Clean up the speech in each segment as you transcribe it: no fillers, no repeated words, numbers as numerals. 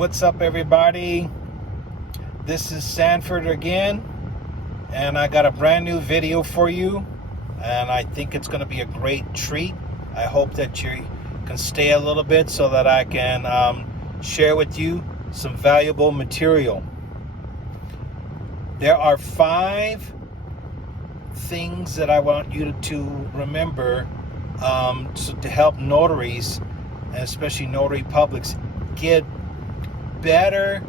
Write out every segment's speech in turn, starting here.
What's up, everybody? This is Sanford again, and I got a brand new video for you, and I think it's going to be a great treat. I hope that you can stay a little bit so that I can share with you some valuable material. There are 5 things that I want you to remember to help notaries, and especially notary publics, get better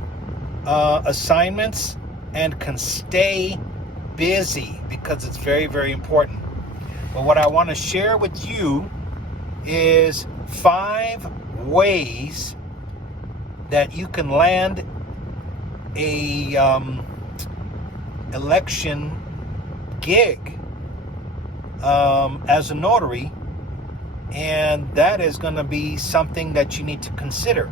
assignments and can stay busy, because it's very, very important. But what I want to share with you is 5 ways that you can land a election gig as a notary, and that is going to be something that you need to consider.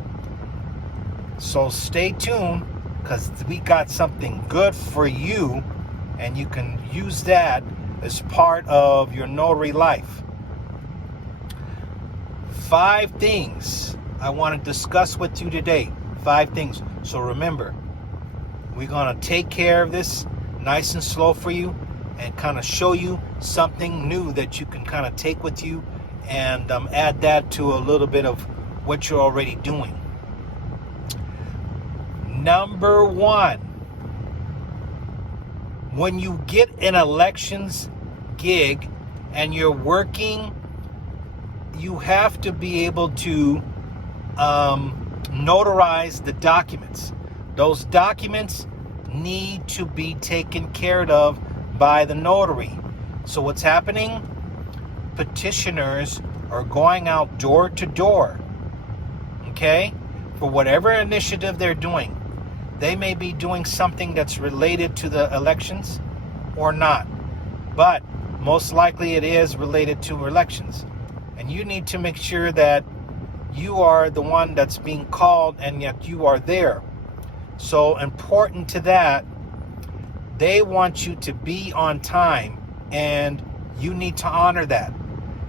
So stay tuned, because we got something good for you, and you can use that as part of your notary life. 5 things I want to discuss with you today. 5 things. So remember, we're going to take care of this nice and slow for you, and kind of show you something new that you can kind of take with you and add that to a little bit of what you're already doing. Number 1, when you get an elections gig and you're working, you have to be able to notarize the documents. Those documents need to be taken care of by the notary. So what's happening? Petitioners are going out door to door, okay, for whatever initiative they're doing. They may be doing something that's related to the elections or not, but most likely it is related to elections. And you need to make sure that you are the one that's being called, and yet you are there. So important to that, they want you to be on time, and you need to honor that.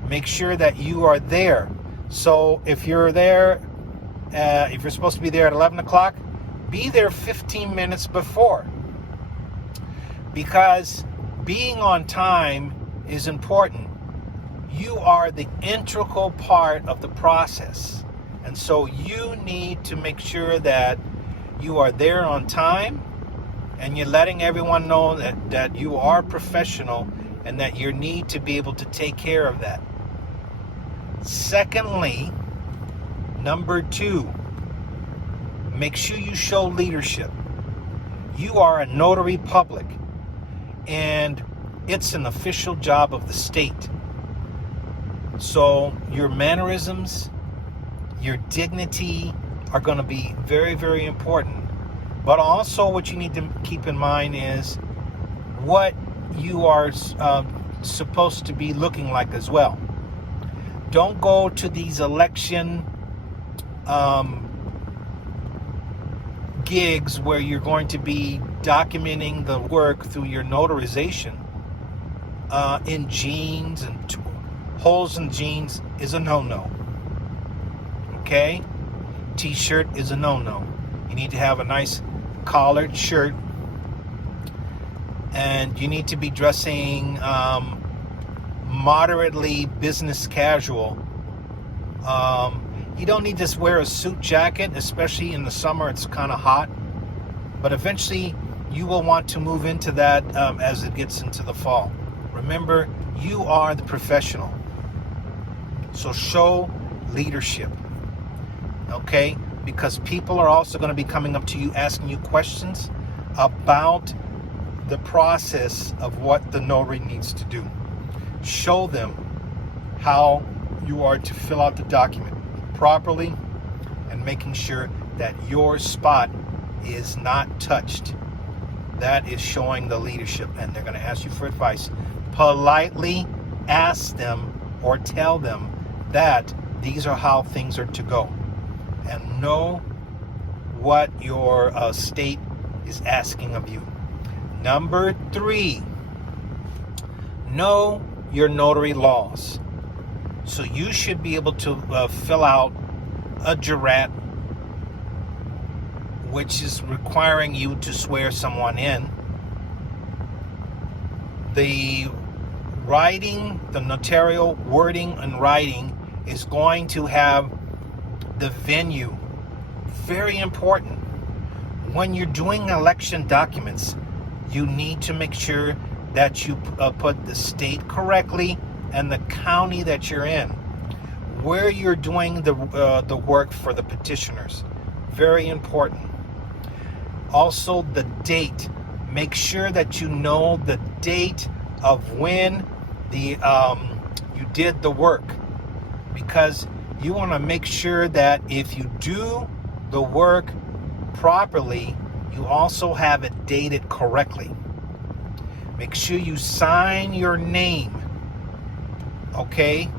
Make sure that you are there. So if you're there, if you're supposed to be there at 11 o'clock, be there 15 minutes before, because being on time is important. You are the integral part of the process, and so you need to make sure that you are there on time, and you're letting everyone know that you are professional, and that you need to be able to take care of that. Secondly, number 2, make sure you show leadership. You are a notary public, and it's an official job of the state. So your mannerisms, your dignity are going to be very, very important. But also what you need to keep in mind is what you are supposed to be looking like as well. Don't go to these election gigs where you're going to be documenting the work through your notarization in jeans, and holes in jeans is a no-no. Okay? T-shirt is a no-no. You need to have a nice collared shirt, and you need to be dressing moderately business casual. You don't need to wear a suit jacket, especially in the summer. It's kind of hot, but eventually you will want to move into that as it gets into the fall. Remember, you are the professional, so show leadership, okay? Because people are also going to be coming up to you, asking you questions about the process of what the notary needs to do. Show them how you are to fill out the document properly, and making sure that your spot is not touched. That is showing the leadership, and they're going to ask you for advice. Politely ask them or tell them that these are how things are to go, and know what your state is asking of you. Number 3, know your notary laws. So you should be able to fill out a jurat which is requiring you to swear someone in. The writing, the notarial wording and writing is going to have the venue. Very important. When you're doing election documents, you need to make sure that you put the state correctly and the county that you're in, where you're doing the work for the petitioners. Very important. Also, the date. Make sure that you know the date of when you did the work, because you want to make sure that if you do the work properly, you also have it dated correctly. Make sure you sign your name, okay,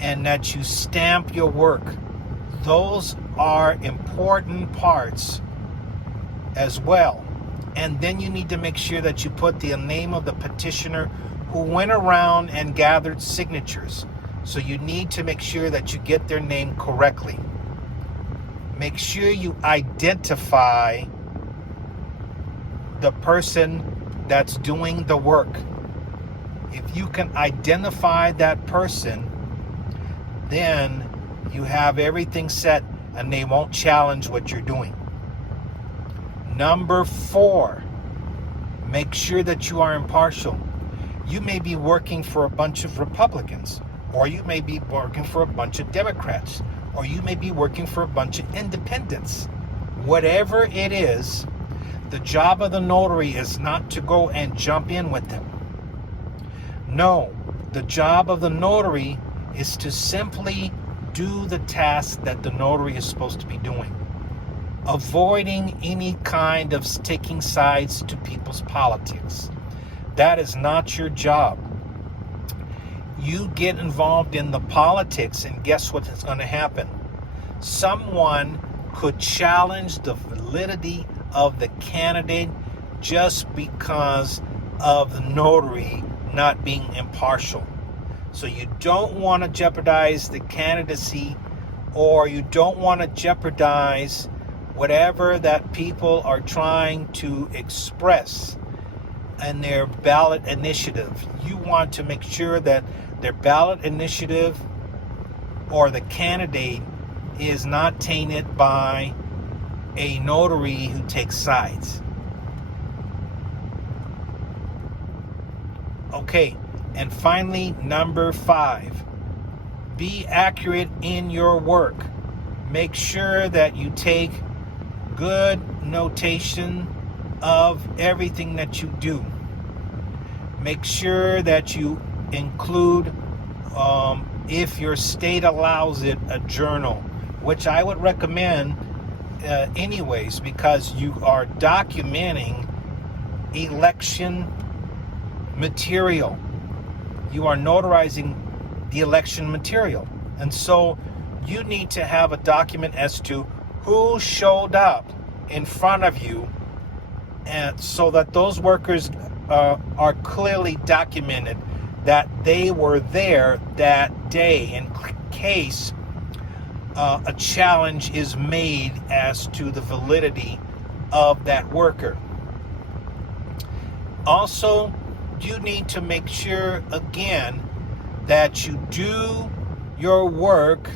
and that you stamp your work. Those are important parts as well. And then you need to make sure that you put the name of the petitioner who went around and gathered signatures. So you need to make sure that you get their name correctly. Make sure you identify the person that's doing the work. If you can identify that person, then you have everything set and they won't challenge what you're doing. Number 4, make sure that you are impartial. You may be working for a bunch of Republicans, or you may be working for a bunch of Democrats, or you may be working for a bunch of independents. Whatever it is, the job of the notary is not to go and jump in with them. No, the job of the notary is to simply do the task that the notary is supposed to be doing, avoiding any kind of taking sides to people's politics. That is not your job. You get involved in the politics, and guess what is going to happen? Someone could challenge the validity of the candidate just because of the notary not being impartial. So you don't want to jeopardize the candidacy, or you don't want to jeopardize whatever that people are trying to express in their ballot initiative. You want to make sure that their ballot initiative or the candidate is not tainted by a notary who takes sides. Okay, and finally, number 5, be accurate in your work. Make sure that you take good notation of everything that you do. Make sure that you include, if your state allows it, a journal, which I would recommend anyways, because you are documenting election material. You are notarizing the election material. And so you need to have a document as to who showed up in front of you, and so that those workers are clearly documented that they were there that day in case a challenge is made as to the validity of that worker. Also, you need to make sure, again, that you do your work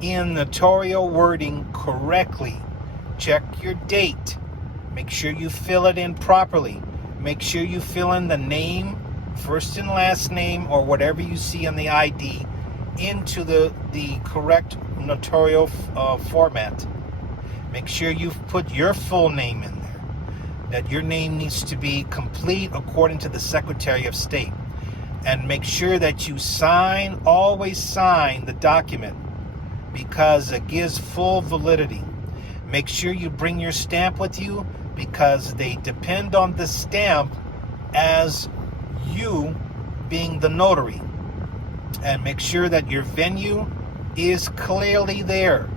in notarial wording correctly. Check your date. Make sure you fill it in properly. Make sure you fill in the name, first and last name, or whatever you see on the ID into the correct notarial format. Make sure you've put your full name in there, that your name needs to be complete according to the Secretary of State. And make sure that you always sign the document, because it gives full validity. Make sure you bring your stamp with you, because they depend on the stamp as you being the notary. And make sure that your venue is clearly there.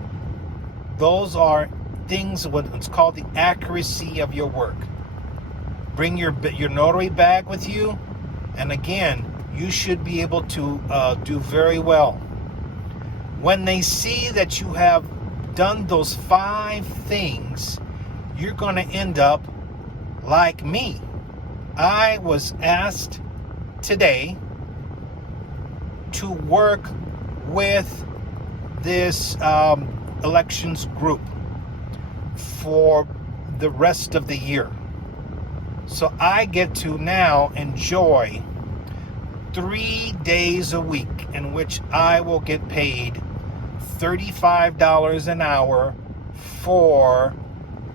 Those are things, what's called the accuracy of your work. Bring your notary bag with you, and again, you should be able to do very well. When they see that you have done those 5 things you're going to end up like me. I was asked today to work with this elections group for the rest of the year. So I get to now enjoy 3 days a week in which I will get paid $35 an hour for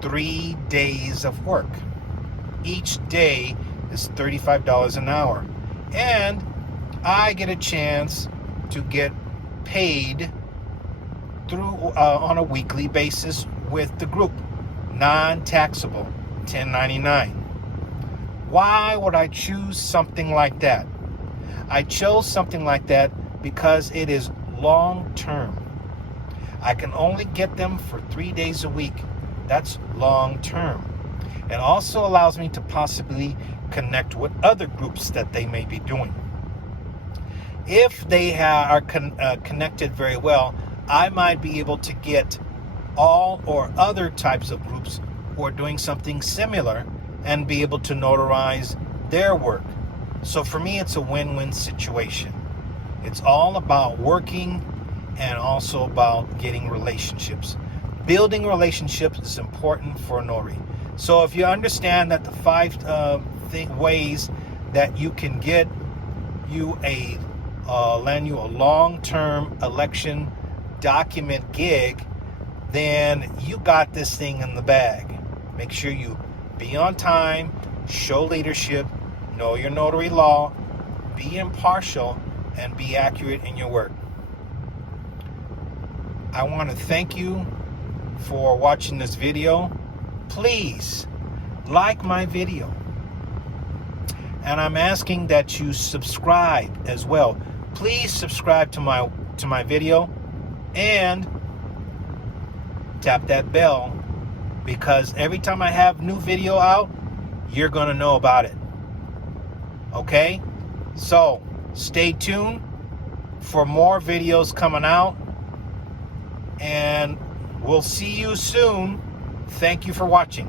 3 days of work. Each day is $35 an hour. And I get a chance to get paid through on a weekly basis with the group, non-taxable, 1099. Why would I choose something like that? I chose something like that because it is long-term. I can only get them for 3 days a week. That's long-term. It also allows me to possibly connect with other groups that they may be doing. If they are connected very well, I might be able to get all or other types of groups who are doing something similar and be able to notarize their work. So for me, it's a win-win situation. It's all about working and also about getting relationships. Building relationships is important for a notary. So if you understand that the 5 ways that you can get you land you a long-term election document gig, then you got this thing in the bag. Make sure you be on time, show leadership, know your notary law, be impartial, and be accurate in your work. I want to thank you for watching this video. Please like my video. And I'm asking that you subscribe as well. Please subscribe to my video and tap that bell, because every time I have new video out, you're going to know about it. Okay? So, stay tuned for more videos coming out, and we'll see you soon. Thank you for watching.